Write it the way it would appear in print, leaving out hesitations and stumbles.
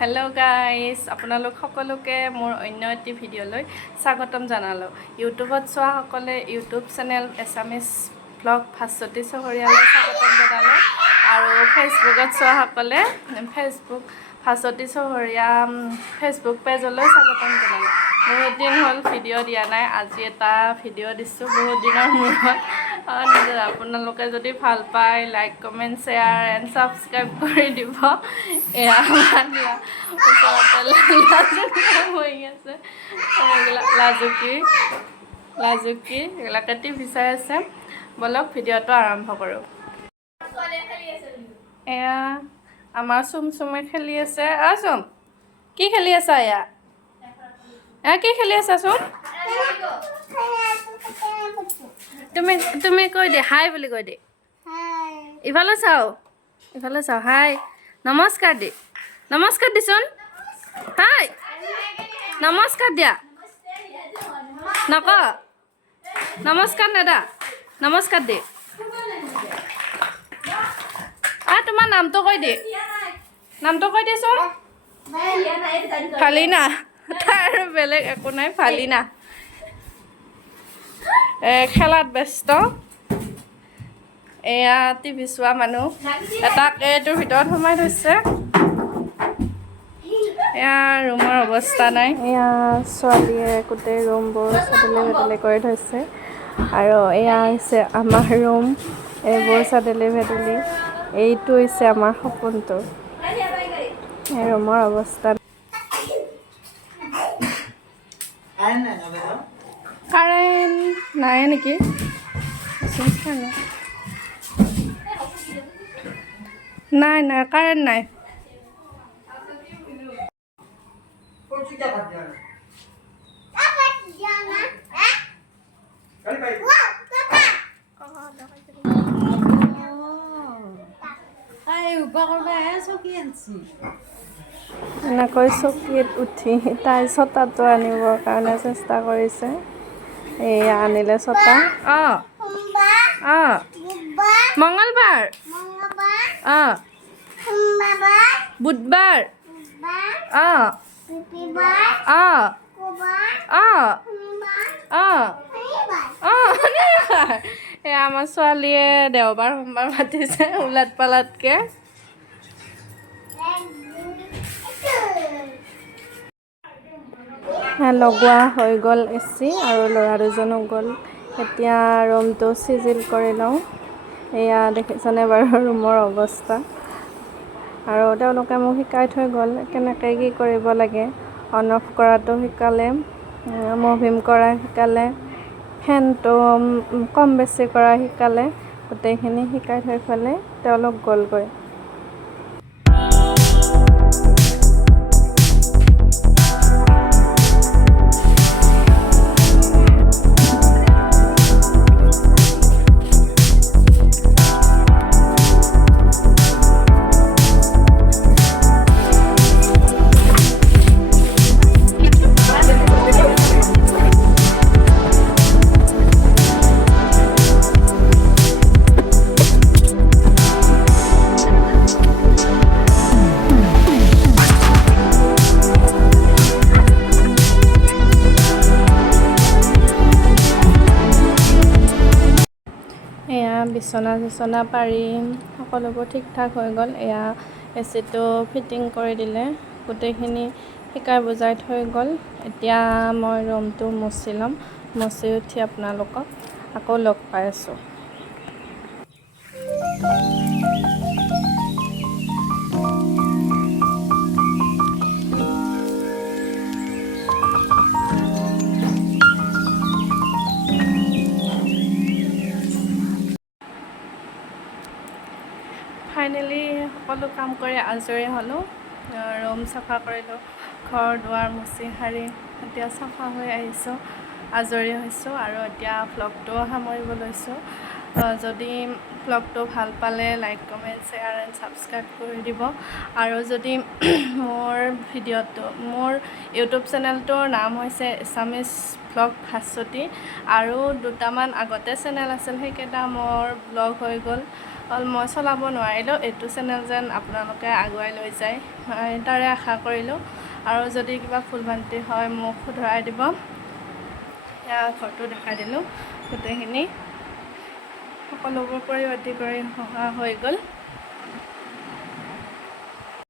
Hello' guys, আপোনালোক সকলোকে মোৰ অন্য এটি ভিডিঅ'লৈ স্বাগতম জনালোঁ। ইউটিউবত চোৱাসকলে ইউটিউব চেনেল এছামিছ ব্লগ ভাস্বতী চহৰীয়ালৈ স্বাগতম জনালোঁ আৰু ফেচবুকত চোৱাসকলে ফেচবুক ভাস্বতী চহৰীয়া ফেচবুক পেজলৈ স্বাগতম জনালোঁ। বহুত দিন হ'ল ভিডিঅ' দিয়া নাই, আজি এটা ভিডিঅ' দিছোঁ বহুত দিনৰ মূৰত। আপোনালোকে যদি ভাল পায় like comment share and subscribe কৰি দিব। এয়া ওচৰতে হৈ আছে লাজুকী এইবিলাকে টিভি চাই আছে। বলক ভিডিঅ'টো আৰম্ভ কৰোঁ। এয়া আমাৰ চুমে খেলি আছে। চুম, কি খেলি আছা? এয়া কি খেলি আছা চুম? তুমি কৈ দে হাই বুলি কৈ দে। ইফালে চাওঁ হাই নমস্কাৰ দিচোন। হাই নমস্কাৰ দিয়া। নক নমস্কাৰ নেদা, নমস্কাৰ দে। তোমাৰ নামটো কৈ দেচোন। ফালিনা, তাৰ বেলেগ একো নাই। ফালিনা খেলাত ব্যস্ত। এয়া টিভি চোৱা মানুহ এটাক এইটোৰ ভিতৰত সোমাই থৈছে। এয়া ৰুমৰ অৱস্থা নাই। এয়া ছোৱালীয়ে গোটেই ৰুমবোৰ চাদলে ভেদলে কৰি থৈছে আৰু এয়া হৈছে আমাৰ ৰুম। এইবোৰ চাদলে ভেদলি, এইটো হৈছে আমাৰ সপোনটো। এই ৰুমৰ অৱস্থা কাৰেণ্ট নাই নেকি? নাই কাৰেণ্ট নাই। এনেকৈ চকীত উঠি তাই ছটাটো আনিবৰ কাৰণে চেষ্টা কৰিছে। এয়া আনিলে ছটা। মঙলবাৰ, বুধবাৰ, এয়া আমাৰ ছোৱালীয়ে দেওবাৰ সোমবাৰ মাতিছে উলাট পালাতকে। লগোৱা হৈ গ'ল এচি আৰু ল'ৰা দুজনো গ'ল। এতিয়া ৰুমটো চিজিল কৰি লওঁ। এয়া দেখিছেনে বাৰু ৰুমৰ অৱস্থা। আৰু তেওঁলোকে মোক শিকাই থৈ গ'ল কেনেকৈ কি কৰিব লাগে। অন অফ কৰাটো শিকালে, মুভিং কৰা শিকালে, ফেনটো কম বেছি কৰা শিকালে। গোটেইখিনি শিকাই থৈ পেলাই তেওঁলোক গ'লগৈ। এয়া বিচনা পাৰি সকলোবোৰ ঠিক ঠাক হৈ গ'ল। এয়া এচিটো ফিটিং কৰি দিলে, গোটেইখিনি শিকাই বুজাই থৈ গ'ল। এতিয়া মই ৰুমটো মুচি ল'ম। মুচি উঠি আপোনালোকক আকৌ লগ পাই আছোঁ। ফাইনেলি সকলো কাম কৰি আজৰি হ'লোঁ। ৰুম চাফা কৰিলোঁ, ঘৰ দুৱাৰ মুচি সাৰি এতিয়া চাফা হৈ আহিছোঁ, আজৰি হৈছোঁ আৰু এতিয়া ভ্লগটো সামৰিব লৈছোঁ। যদি ভ্লগটো ভাল পালে like comment share and subscribe কৰি দিব। আৰু যদি মোৰ ইউটিউব চেনেলটোৰ নাম হৈছে এছামিছ ব্লগ ভাস্বতী, আৰু দুটামান আগতে চেনেল আছিল সেইকেইটা মোৰ ব্লগ হৈ গ'ল। মই চলাব নোৱাৰিলেও এইটো চেনেল যেন আপোনালোকে আগুৱাই লৈ যায় তাৰে আশা কৰিলোঁ। আৰু যদি কিবা ভুল ভ্ৰান্তি হয় মোক শুধৰাই দিব। এয়া ঘৰটো দেখাই দিলোঁ, গোটেইখিনি সকলোবোৰ পৰিপাটি কৰি হৈ গ'ল।